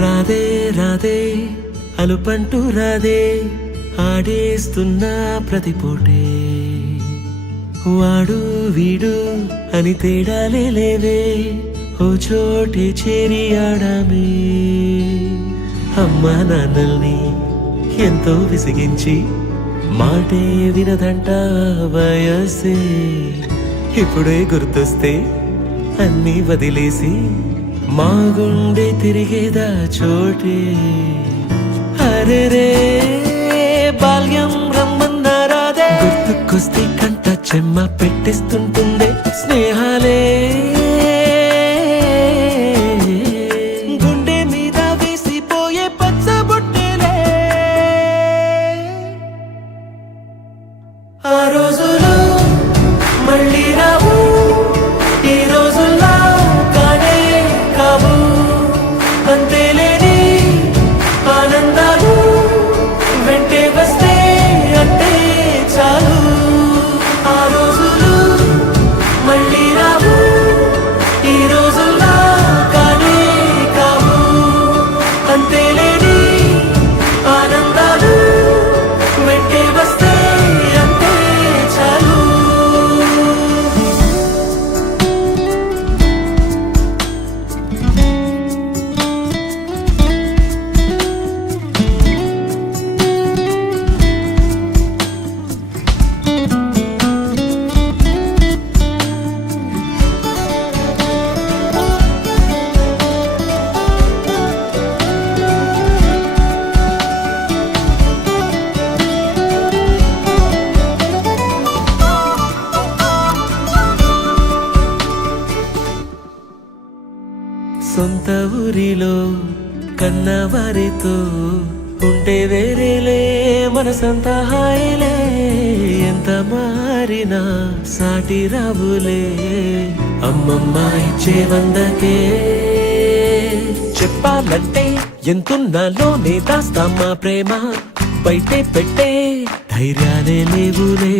రాదే రాదే అలుపంటూ రాదే ఆడేస్తున్నా ప్రతిపోటే వాడు వీడు అని తేడాలే లేవే ఓ చోటే చేరి ఆడామే అమ్మా నాన్నల్ని ఎంతో విసిగించి మాటే వినదంట వయసే ఇప్పుడే గుర్తొస్తే అన్నీ వదిలేసి మా గుండె తిరిగేదా చోటే అరే రే బాల్యం రమ్మన్నారాదే గుర్తుకొస్తే కంట చెమ్మ పెట్టిస్తుంటుందే స్నేహాలే గుండె మీద వేసిపోయే పచ్చబొట్టేలే ఆ రోజులు మళ్ళీ రావు ఈ రోజుల్లా కానే కావు అంతేలేని ఆనందాలు వెంటే వస్తే అంటే చాలు ఆ రోజులు మళ్ళీ రావు ఈ రోజుల్లా కానే కావు అంతేలేని ఆనందాలు వెంటే వస్తే అంటే చాలు సొంత ఊరిలో కన్నవారితో ఉంటే వేరేలే మనసంత హాయిలే ఎంత మారినా సాటి రావులే అమ్మమ్మ ఇచ్చే వందకే చెప్పాలంటే ఎంతున్నాలోనే దాస్తామా ప్రేమ బయటే పెట్టే ధైర్యాలే లేవులే